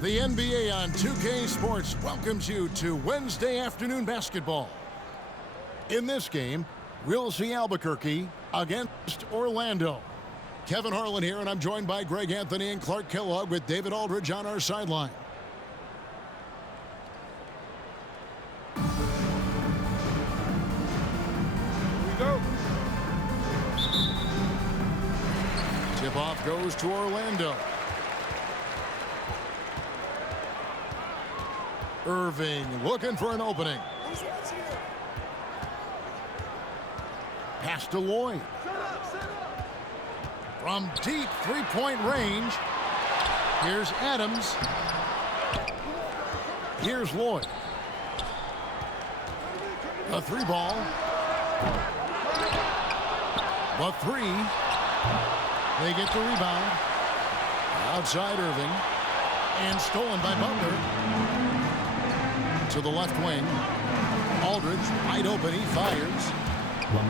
The NBA on 2K Sports welcomes you to Wednesday afternoon basketball. In this game, we'll see Albuquerque against Orlando. Kevin Harlan here, and I'm joined by Greg Anthony and Clark Kellogg with David Aldridge on our sideline. Here we go. Tip-off goes to Orlando. Irving looking for an opening. Pass to Lloyd. From deep three-point range, here's Adams. Here's Lloyd. A three ball. The three. They get the rebound. Outside Irving. And stolen by Butler. To the left wing. Aldridge wide open. He fires.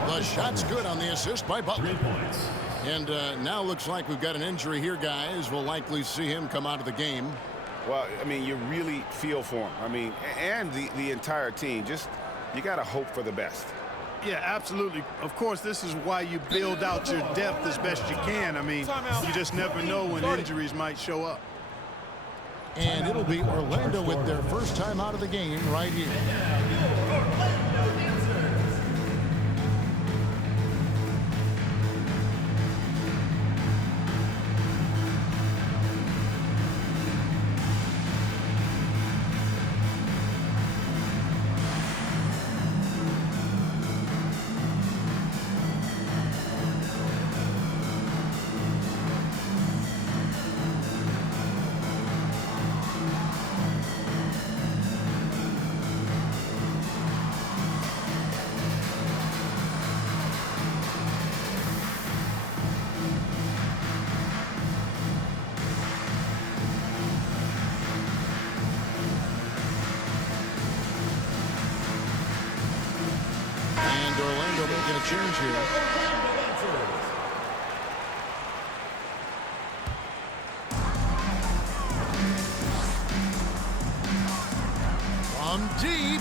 The shot's good on the assist by Butler. 3 points. And now looks like we've got an injury here, guys. We'll likely see him come out of the game. Well, I mean, you really feel for him. I mean, and the entire team. Just, you got to hope for the best. Yeah, absolutely. Of course, this is why you build out your depth as best you can. I mean, you just never know when injuries might show up. And it'll be Orlando with their first time out of the game right here. Orlando making a change here. From deep.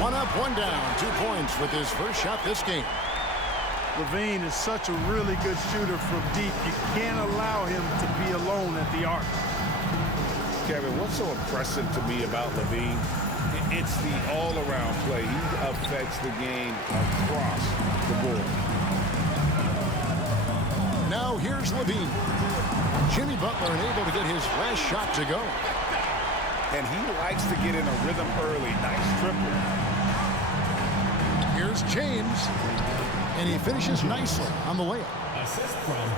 One up, one down. 2 points with his first shot this game. LaVine is such a really good shooter from deep. You can't allow him to be alone at the arc. Kevin, what's so impressive to me about LaVine? It's the all-around play. He affects the game across the board. Now here's LaVine. Jimmy Butler unable to get his last shot to go. And he likes to get in a rhythm early. Nice triple. Here's James. And he finishes nicely on the layup. Assist from.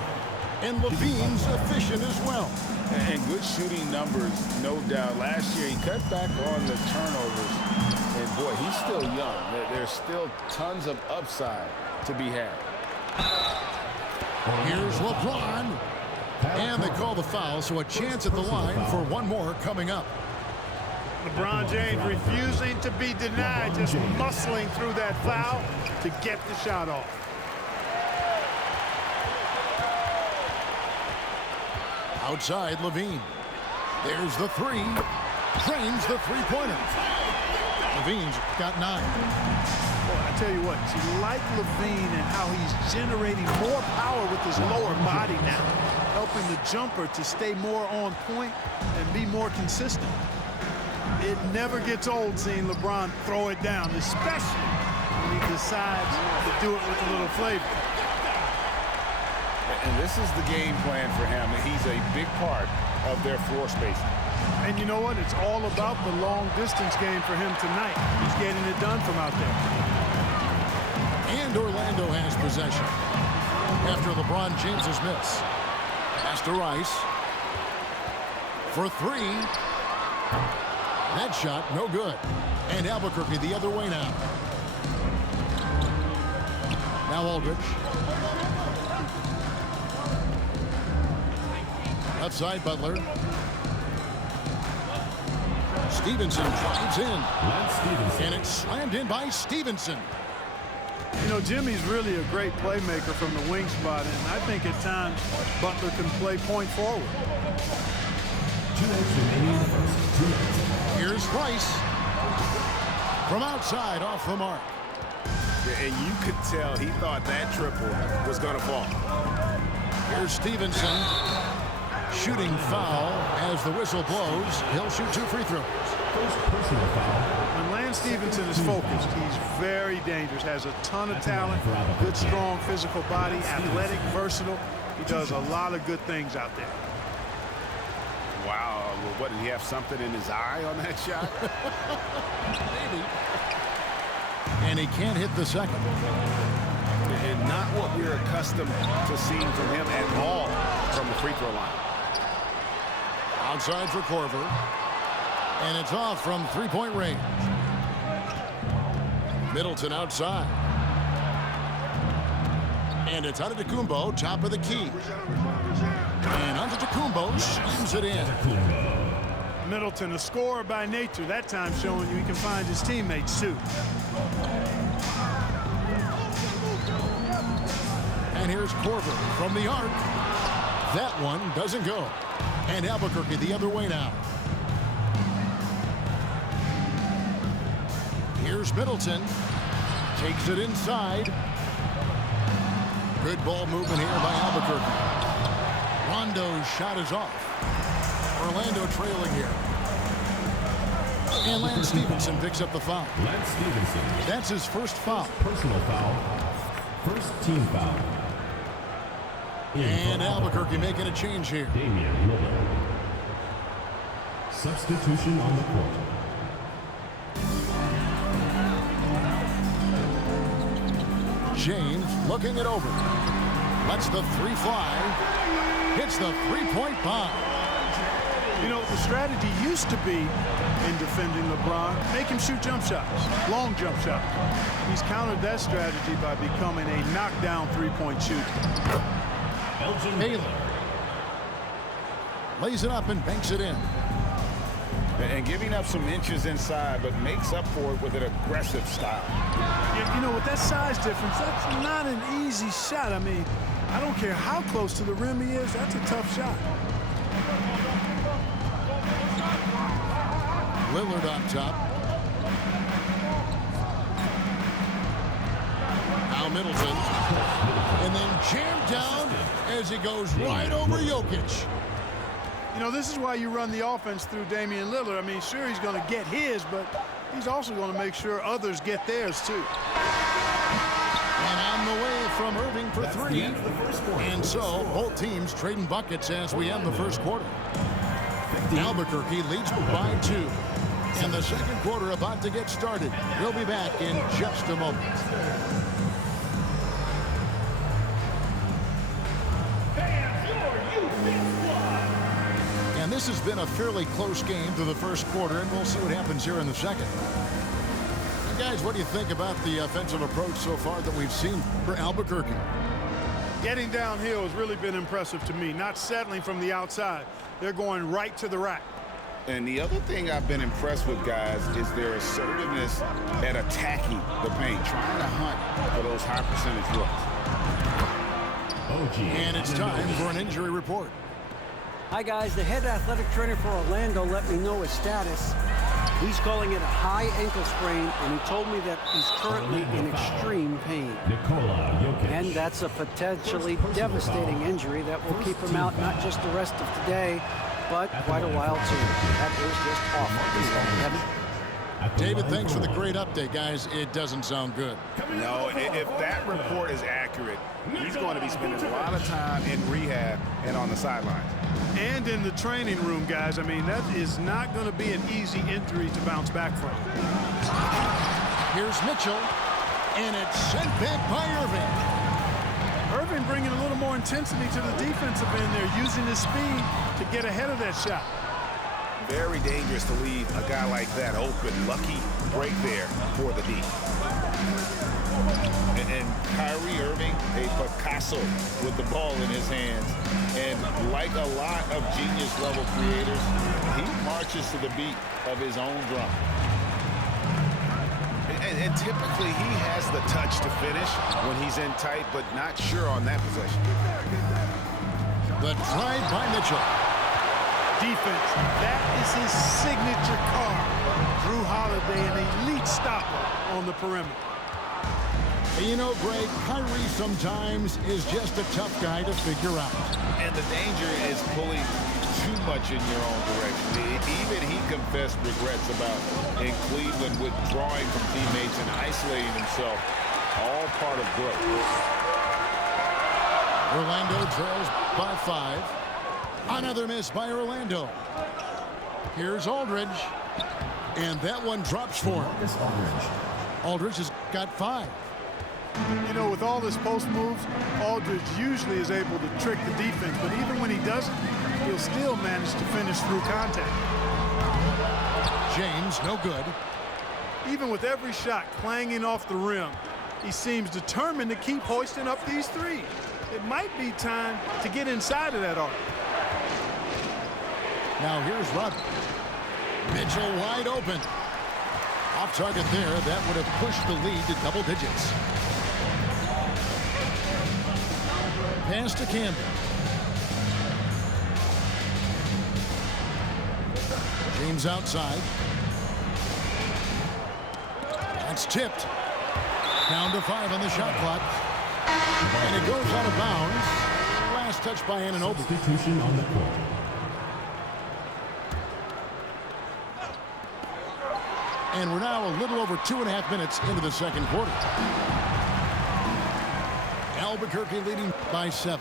And LaVine's efficient as well. And good shooting numbers, no doubt. Last year, he cut back on the turnovers. And, boy, he's still young. There's still tons of upside to be had. Here's LeBron. And they call the foul, so a chance at the line for one more coming up. LeBron James refusing to be denied, just muscling through that foul to get the shot off. Outside LaVine. There's the three. Drains the three-pointer. LaVine's got 9. Boy, I tell you what, you like LaVine and how he's generating more power with his lower body now, helping the jumper to stay more on point and be more consistent. It never gets old seeing LeBron throw it down, especially when he decides to do it with a little flavor. And this is the game plan for him. He's a big part of their floor spacing. And you know what? It's all about the long-distance game for him tonight. He's getting it done from out there. And Orlando has possession. After LeBron James's miss. Pass to Rice. For 3. That shot, no good. And Albuquerque the other way now. Now Aldridge. Outside Butler. Stevenson drives in. And it's slammed in by Stevenson. You know, Jimmy's really a great playmaker from the wing spot, and I think at times Butler can play point forward. Here's Rice. From outside, off the mark. And you could tell he thought that triple was going to fall. Here's Stevenson. Shooting foul as the whistle blows. He'll shoot 2 free throws. When Lance Stevenson is focused, he's very dangerous, has a ton of talent, good, strong physical body, athletic, versatile. He does a lot of good things out there. Wow. Well, what, did he have something in his eye on that shot? Maybe. And he can't hit the second. And not what we're accustomed to seeing from him at all from the free throw line. Outside for Korver. And it's off from three-point range. Middleton outside. And it's Antetokounmpo, top of the key. And Antetokounmpo slams it in. Middleton, a scorer by nature, that time showing you he can find his teammates too. And here's Korver from the arc. That one doesn't go. And Albuquerque the other way now. Here's Middleton. Takes it inside. Good ball movement here by Albuquerque. Rondo's shot is off. Orlando trailing here. And Lance Stevenson picks up the foul. Lance Stevenson. That's his first foul. Personal foul. First team foul. And Albuquerque making a change here. Damian Lillard. Substitution on the court. James looking it over. Lets the three fly. Hits the three-point bomb. You know, the strategy used to be in defending LeBron, make him shoot jump shots, long jump shots. He's countered that strategy by becoming a knockdown three-point shooter. Baylor lays it up and banks it in. And giving up some inches inside, but makes up for it with an aggressive style. You know, with that size difference, that's not an easy shot. I mean, I don't care how close to the rim he is, that's a tough shot. Lillard on top. Now Middleton. And then jammed down as he goes right over Jokic. You know, this is why you run the offense through Damian Lillard. I mean, sure, he's going to get his, but he's also going to make sure others get theirs, too. And on the way from Irving for three. And so, both teams trading buckets as we end the first quarter. Albuquerque leads by 2. And the second quarter about to get started. We'll be back in just a moment. And this has been a fairly close game through the first quarter, and we'll see what happens here in the second. Guys, what do you think about the offensive approach so far that we've seen for Albuquerque? Getting downhill has really been impressive to me, not settling from the outside. They're going right to the rack. And the other thing I've been impressed with, guys, is their assertiveness at attacking the paint, trying to hunt for those high percentage looks. And it's time for an injury report. Hi, guys. The head athletic trainer for Orlando let me know his status. He's calling it a high ankle sprain, and he told me that he's currently in extreme pain. And that's a potentially devastating injury that will keep him out not just the rest of today, but quite a while too. That is just awful. Kevin? David, thanks for the great update, guys. It doesn't sound good. No, if that report is accurate, he's going to be spending a lot of time in rehab and on the sidelines. And in the training room, guys. I mean, that is not going to be an easy injury to bounce back from. Here's Mitchell, and it's sent back by Irving. Irving bringing a little more intensity to the defensive end there, using his speed to get ahead of that shot. Very dangerous to leave a guy like that open. Lucky break there for the D. And Kyrie Irving, a Picasso with the ball in his hands. And like a lot of genius-level creators, he marches to the beat of his own drum. And typically he has the touch to finish when he's in tight, but not sure on that possession. The drive by Mitchell. defense. That is his signature card. Drew Holiday, an elite stopper on the perimeter. You know, Greg, Kyrie sometimes is just a tough guy to figure out. And the danger is pulling too much in your own direction. Even he confessed regrets about in Cleveland withdrawing from teammates and isolating himself. All part of growth. Orlando trails by 5. Another miss by Orlando. Here's Aldridge. And that one drops for him. Aldridge has got 5. You know, with all his post moves, Aldridge usually is able to trick the defense, but even when he doesn't, he'll still manage to finish through contact. James, no good. Even with every shot clanging off the rim, he seems determined to keep hoisting up these threes. It might be time to get inside of that arc. Now here's Rodman. Mitchell wide open. Off target there. That would have pushed the lead to double digits. Pass to Camden. James outside. That's tipped. Down to 5 on the shot clock. And it goes out of bounds. Last touch by Anunoby. Substitution on the court. And we're now a little over 2.5 minutes into the second quarter. Albuquerque leading by 7.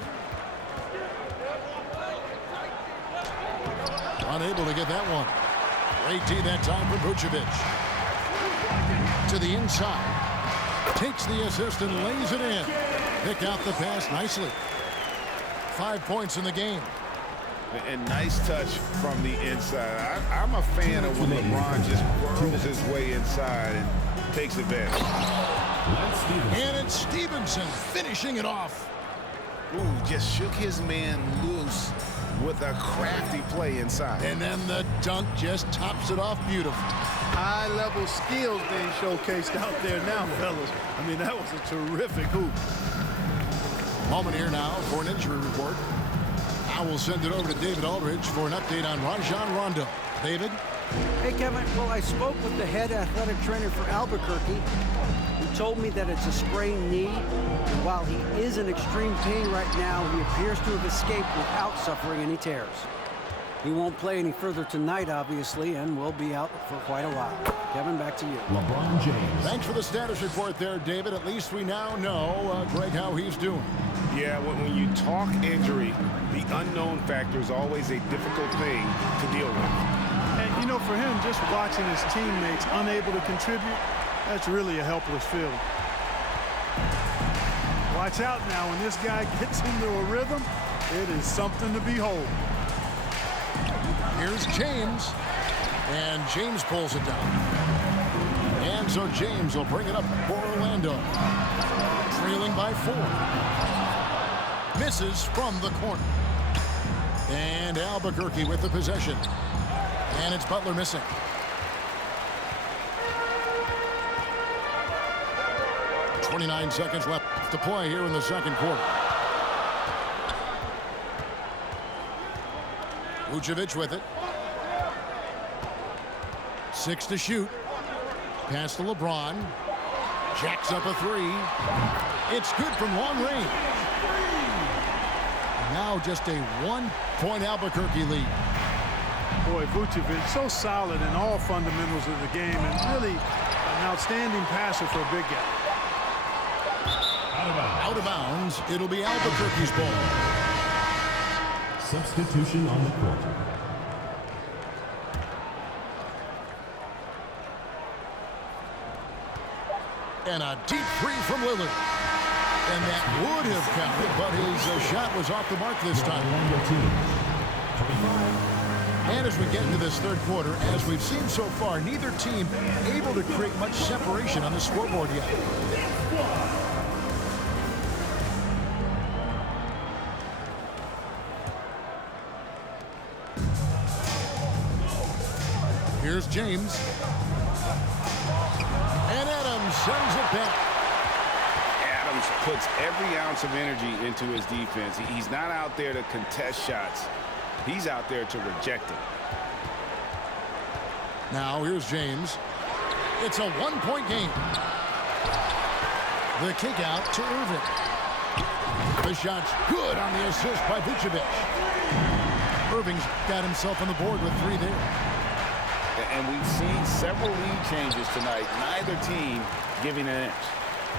Unable to get that one. Great tee that time for Vucevic. To the inside. Takes the assist and lays it in. Picked out the pass nicely. 5 points in the game. And nice touch from the inside. I'm a fan of when LeBron just whirls his way inside and takes advantage. And it's Stevenson finishing it off. Ooh, just shook his man loose with a crafty play inside. And then the dunk just tops it off beautifully. High-level skills being showcased out there now, fellas. I mean, that was a terrific hoop. Moment here now for an injury report. I will send it over to David Aldridge for an update on Rajon Rondo. David? Hey, Kevin. Well, I spoke with the head athletic trainer for Albuquerque. He told me that it's a sprained knee, and while he is in extreme pain right now, he appears to have escaped without suffering any tears. He won't play any further tonight, obviously, and will be out for quite a while. Kevin, back to you. LeBron James. Thanks for the status report there, David. At least we now know, Greg, how he's doing. Yeah, when you talk injury, the unknown factor is always a difficult thing to deal with. And, you know, for him, just watching his teammates unable to contribute, that's really a helpless feeling. Watch out now. When this guy gets into a rhythm, it is something to behold. Here's James. And James pulls it down. And so James will bring it up for Orlando. Trailing by 4. Misses from the corner. And Albuquerque with the possession. And it's Butler missing. .29 seconds left to play here in the second quarter. Vucevic with it. 6 to shoot. Pass to LeBron. Jacks up a 3. It's good from long range. Now just a 1-point Albuquerque lead. Boy, Vucevic so solid in all fundamentals of the game and really an outstanding passer for a big guy. Out of bounds. It'll be Albuquerque's ball. Substitution on the court. And a deep 3 from Lillard. And that would have counted, but his shot was off the mark this time. And as we get into this third quarter, as we've seen so far, neither team able to create much separation on the scoreboard yet. Here's James. And Adams sends it back. Adams puts every ounce of energy into his defense. He's not out there to contest shots. he's out there to reject it. Now here's James. It's a one-point game. The kick out to Irvin. The shot's good on the assist by Vucevic. Irving's got himself on the board with 3 there. And we've seen several lead changes tonight. Neither team giving an inch.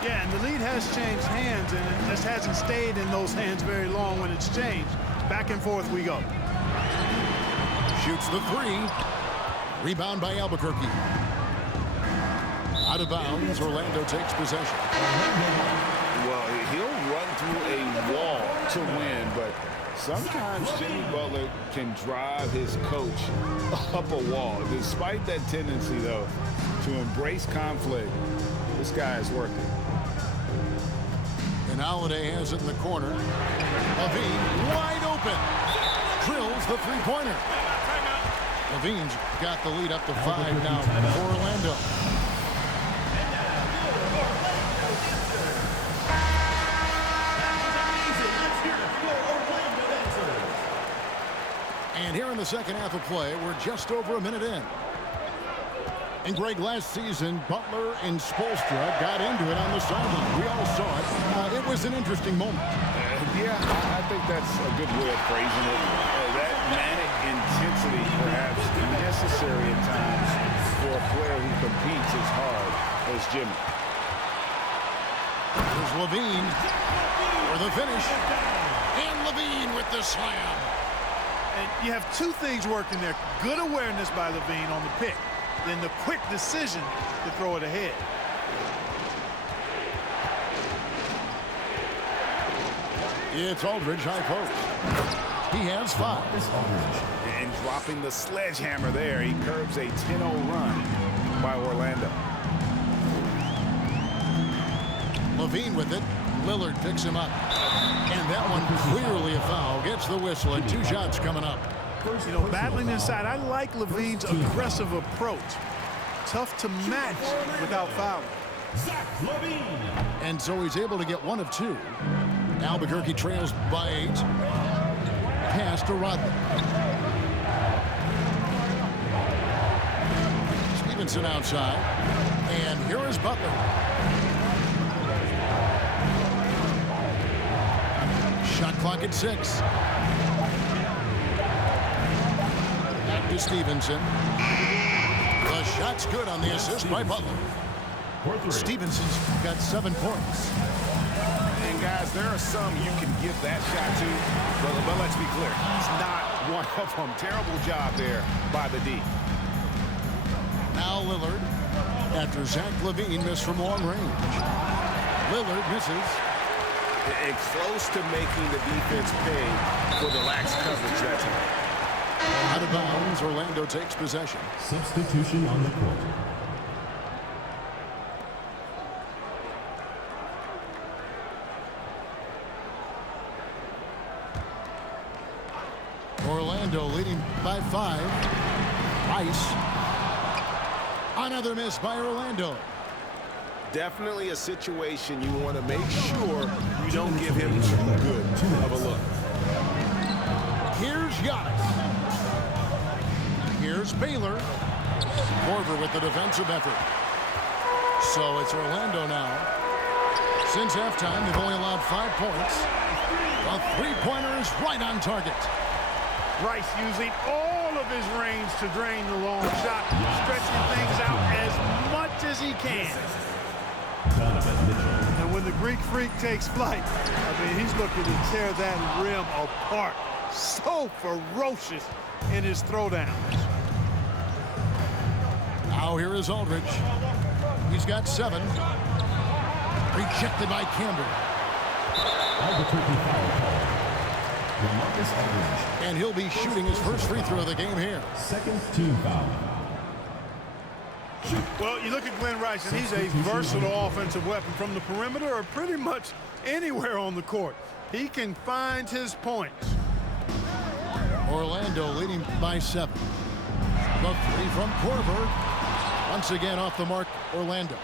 Yeah, and the lead has changed hands, and it just hasn't stayed in those hands very long when it's changed. Back and forth we go. Shoots the 3. Rebound by Albuquerque. Out of bounds, Orlando takes possession. Well, he'll run through a wall to win, but sometimes Jimmy Butler can drive his coach up a wall. Despite that tendency, though, to embrace conflict, this guy is working. And Holiday has it in the corner. Levine wide open. Drills the three-pointer. Levine's got the lead up to 5 now for Orlando. And here in the second half of play, we're just over a minute in. And Greg, last season, Butler and Spoelstra got into it on the sideline. We all saw it. It was an interesting moment. Yeah, I think that's a good way of phrasing it. That manic intensity perhaps necessary at times for a player who competes as hard as Jimmy. Here's Levine for the finish. And Levine with the slam. And you have 2 things working there. Good awareness by Levine on the pick. Then the quick decision to throw it ahead. It's Aldridge high post. He has 5. And dropping the sledgehammer there, he curbs a 10-0 run by Orlando. Levine with it. Lillard picks him up. And that one clearly a foul. Gets the whistle and 2 shots coming up. You know, battling inside, I like Levine's aggressive approach. Tough to match without fouling. And so he's able to get 1 of 2. Albuquerque trails by 8. Pass to Rodman. Stevenson outside. And here is Butler. Shot clock at 6. Back to Stevenson. The shot's good on the assist by Butler. Stevenson's got 7 points. And guys, there are some you can give that shot to, but let's be clear, he's not one of them. Terrible job there by the D. Now Lillard, after Zach LaVine missed from long range. Lillard misses. It's close to making the defense pay for the lax coverage that time. Out of bounds, Orlando takes possession. Substitution on the court. Orlando leading by 5. Rice. Another miss by Orlando. Definitely a situation you want to make sure you don't give him too good of a look. Here's Giannis. Here's Baylor. Korver with the defensive effort. So it's Orlando now. Since halftime, they've only allowed 5 points. A three-pointer is right on target. Rice using all of his range to drain the long shot, stretching things out as much as he can. And when the Greek Freak takes flight, I mean, he's looking to tear that rim apart. So ferocious in his throwdowns. Now here is Aldridge. He's got 7. Rejected by Campbell. Albuquerque foul call. LaMarcus Aldridge. And he'll be shooting his first free throw of the game here. Second team foul. Well, you look at Glenn Rice, and he's a versatile offensive weapon from the perimeter or pretty much anywhere on the court. He can find his points. Orlando leading by 7. The 3 from Korver. Once again off the mark, Orlando.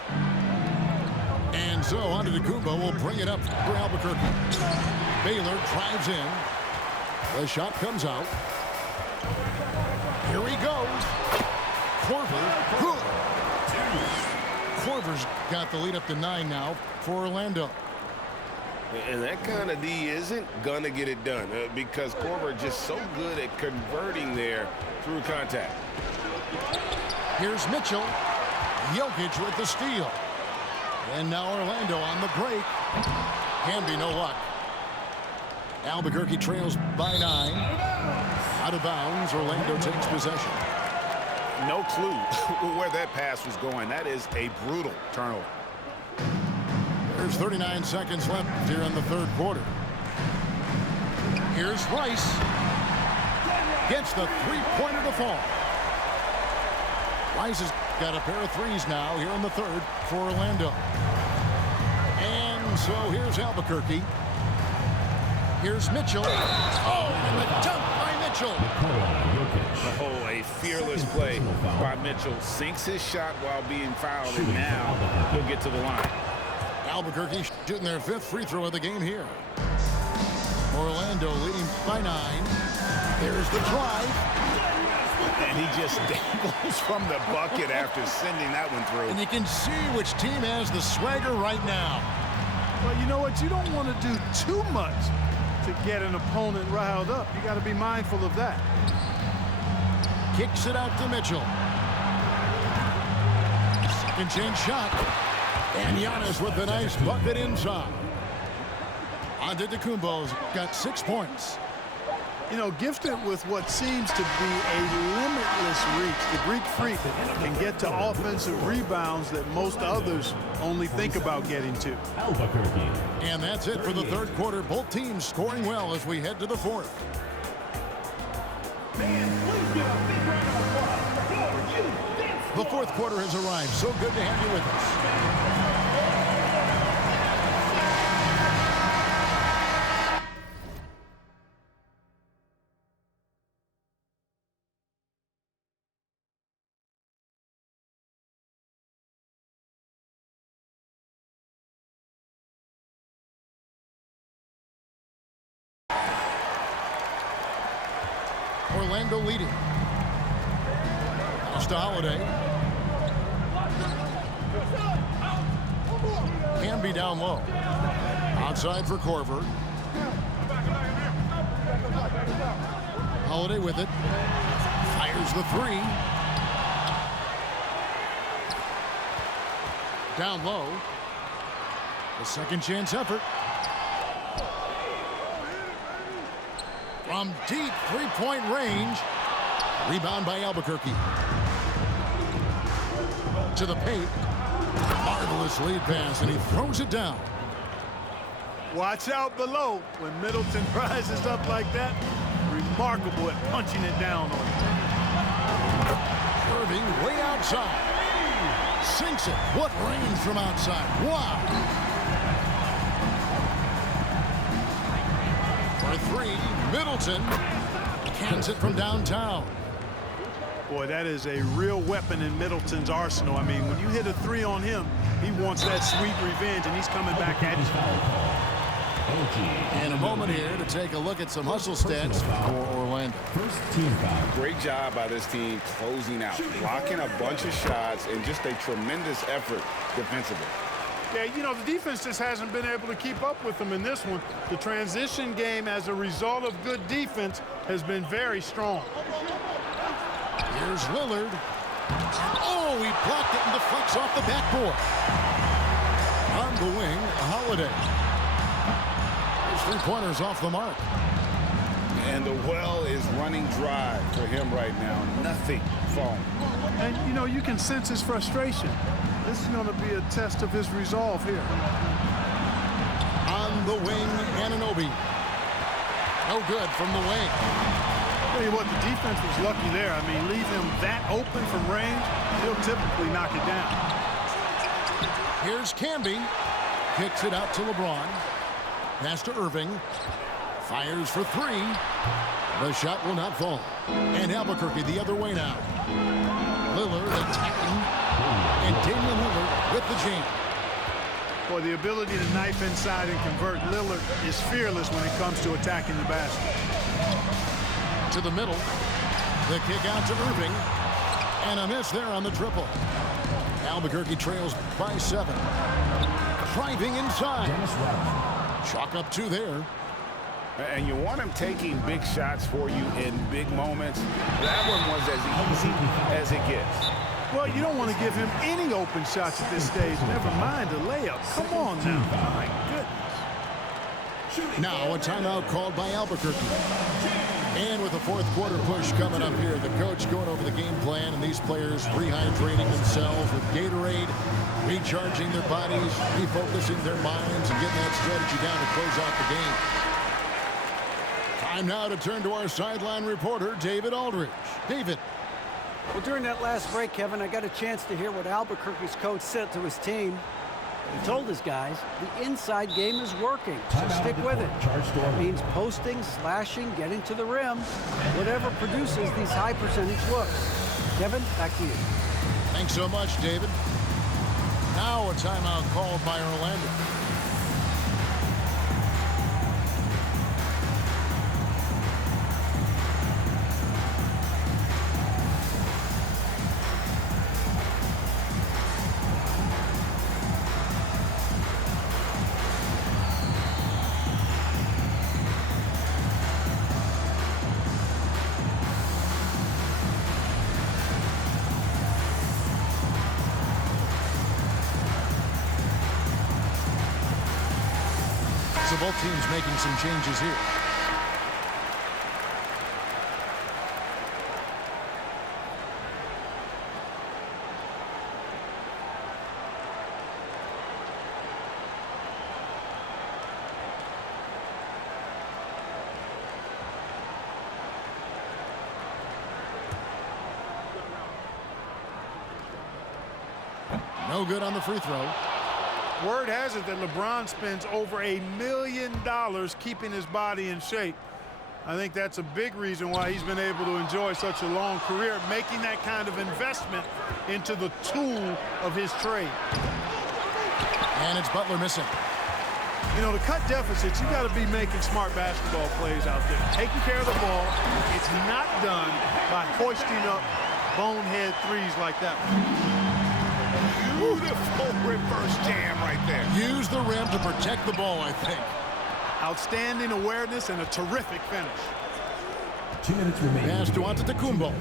And so Antetokounmpo will bring it up for Albuquerque. Baylor drives in. The shot comes out. Here he goes. Korver. Good. Korver's got the lead up to 9 now for Orlando. And that kind of D isn't going to get it done because Korver just so good at converting there through contact. Here's Mitchell. Jokic with the steal. And now Orlando on the break. Camby no luck. Albuquerque trails by 9. Out of bounds. Orlando takes possession. No clue where that pass was going. That is a brutal turnover. There's 39 seconds left here in the third quarter. Here's Rice. Gets the three-pointer to fall. Rice has got a pair of threes now here in the third for Orlando. And so here's Albuquerque. Here's Mitchell. Oh, and the dunk by Mitchell. Oh, a fearless play by Mitchell. Sinks his shot while being fouled, and now he'll get to the line. Albuquerque shooting their 5th free throw of the game here. Orlando leading by 9. There's the drive. And he just dangles from the bucket after sending that one through. And you can see which team has the swagger right now. Well, you know what? You don't want to do too much to get an opponent riled up. You got to be mindful of that. Kicks it out to Mitchell. Second chance shot. And Giannis with a nice bucket inside. Antetokounmpo's got 6 points. You know, gifted with what seems to be a limitless reach. The Greek Freak can get to offensive rebounds that most others only think about getting to. Albuquerque. And that's it for the third quarter. Both teams scoring well as we head to the fourth. The fourth quarter has arrived. So good to have you with us. Orlando leading. Pass to Holiday. Camby down low. Outside for Korver. Holiday with it. Fires the 3. Down low. The second chance effort. From deep three-point range. Rebound by Albuquerque. To the paint. Marvelous lead pass, and he throws it down. Watch out below when Middleton rises up like that. Remarkable at punching it down on him. Irving way outside. Sinks it. What range from outside. Wow. For 3, Middleton cans it from downtown. Boy, that is a real weapon in Middleton's arsenal. I mean, when you hit a 3 on him, he wants that sweet revenge, and he's coming back at you. And a moment here to take a look at some hustle stats for Orlando. First team foul. Great job by this team closing out, blocking a bunch of shots, and just a tremendous effort defensively. Yeah, you know, the defense just hasn't been able to keep up with them in this one. The transition game, as a result of good defense, has been very strong. Here's Lillard. Oh, he blocked it and deflects off the backboard. On the wing, Holiday. His three-pointers off the mark. And the well is running dry for him right now. Nothing falling. And, you know, you can sense his frustration. This is going to be a test of his resolve here. On the wing, Anunoby. No good from the wing. Tell you what, the defense was lucky there. I mean, leave him that open from range, he'll typically knock it down. Here's Camby. Kicks it out to LeBron. Pass to Irving. Fires for 3. The shot will not fall. And Albuquerque the other way now. Lillard attacking. And Damian Lillard with the jam. Boy, the ability to knife inside and convert. Lillard is fearless when it comes to attacking the basket. To the middle. The kick out to Irving. And a miss there on the triple. Albuquerque trails by 7. Driving inside. Chalk up 2 there. And you want him taking big shots for you in big moments. That one was as easy as it gets. Well, you don't want to give him any open shots at this stage. Never mind a layup. Come on now. My goodness. Now a timeout called by Albuquerque. And with the fourth quarter push coming up here, the coach going over the game plan, and these players rehydrating themselves with Gatorade, recharging their bodies, refocusing their minds, and getting that strategy down to close out the game. Time now to turn to our sideline reporter, David Aldridge. David. Well, during that last break, Kevin, I got a chance to hear what Albuquerque's coach said to his team. He told his guys the inside game is working, so stick with it. That means posting, slashing, getting to the rim, whatever produces these high percentage looks. Kevin, back to you. Thanks so much, David. Now a timeout called by Orlando. So both teams making some changes here. No good on the free throw. Word has it that LeBron spends over $1 million keeping his body in shape. I think that's a big reason why he's been able to enjoy such a long career, making that kind of investment into the tool of his trade. And it's Butler missing. You know, to cut deficits, you got to be making smart basketball plays out there. Taking care of the ball. It's not done by hoisting up bonehead threes like that one. Beautiful reverse jam right there. Use the rim to protect the ball, I think. Outstanding awareness and a terrific finish. 2 minutes remaining. Pass to Antetokounmpo.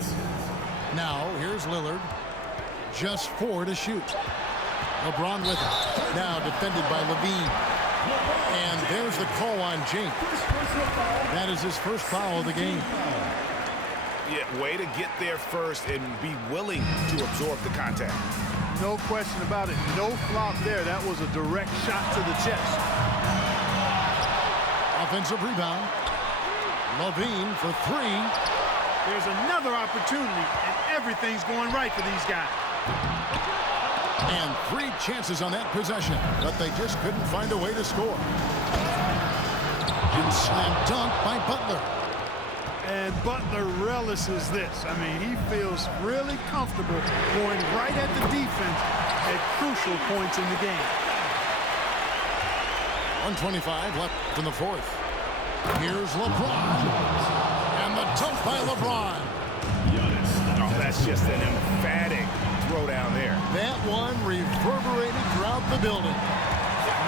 Now, here's Lillard. Just 4 to shoot. LeBron with it. Now defended by Levine. And there's the call on James. That is his first foul of the game. Yeah, way to get there first and be willing to absorb the contact. No question about it. No flop there. That was a direct shot to the chest. Offensive rebound. Levine for 3. There's another opportunity, and everything's going right for these guys. And 3 chances on that possession, but they just couldn't find a way to score. And slam dunk by Butler. And Butler relishes this. I mean, he feels really comfortable going right at the defense at crucial points in the game. 125 left in the fourth. Here's LeBron. And the dunk by LeBron. Oh, that's just an emphatic throwdown there. That one reverberated throughout the building.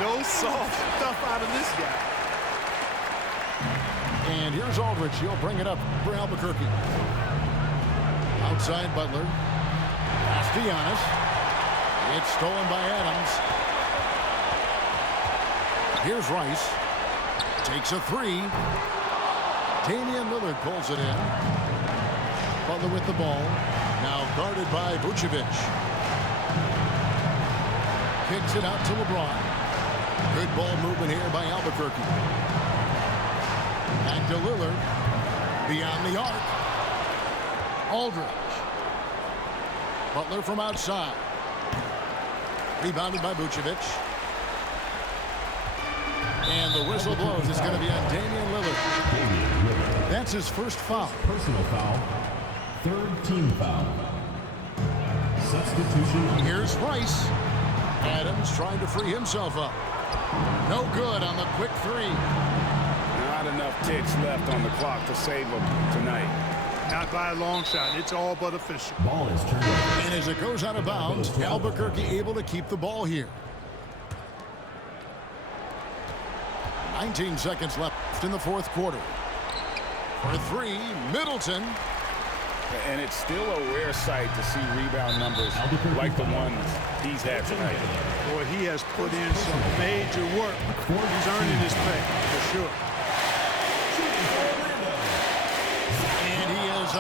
No soft stuff out of this guy. And here's Aldridge. He'll bring it up for Albuquerque. Outside Butler. Pass to Giannis. It's stolen by Adams. Here's Rice. Takes a 3. Damian Lillard pulls it in. Butler with the ball. Now guarded by Vucevic. Kicks it out to LeBron. Good ball movement here by Albuquerque. Back to Lillard. Beyond the arc. Aldridge. Butler from outside. Rebounded by Vucevic. And the whistle blows. It's going to be on Damian Lillard. That's his first foul. Personal foul. 3rd team foul. Substitution. Here's Rice. Adams trying to free himself up. No good on the quick 3. Not enough ticks left on the clock to save them tonight. Not by a long shot. It's all but official. Ball is turned over. And as it goes out of bounds, Albuquerque able to keep the ball here. 19 seconds left in the fourth quarter. For three, Middleton. And it's still a rare sight to see rebound numbers like the ones he's had tonight. Boy, he has put in some major work. He's earning his pay, for sure. And he is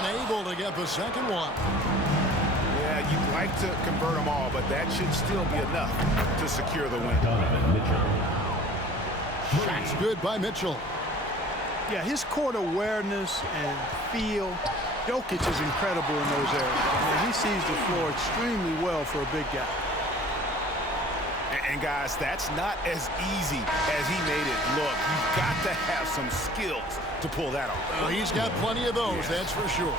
unable to get the second one. Yeah, you'd like to convert them all, but that should still be enough to secure the win. Donovan Mitchell. Shots good by Mitchell. Yeah, his court awareness and feel. Jokic is incredible in those areas. I mean, he sees the floor extremely well for a big guy. And guys, that's not as easy as he made it look. You've got to have some skills to pull that off. Well, he's got plenty of those, that's for sure.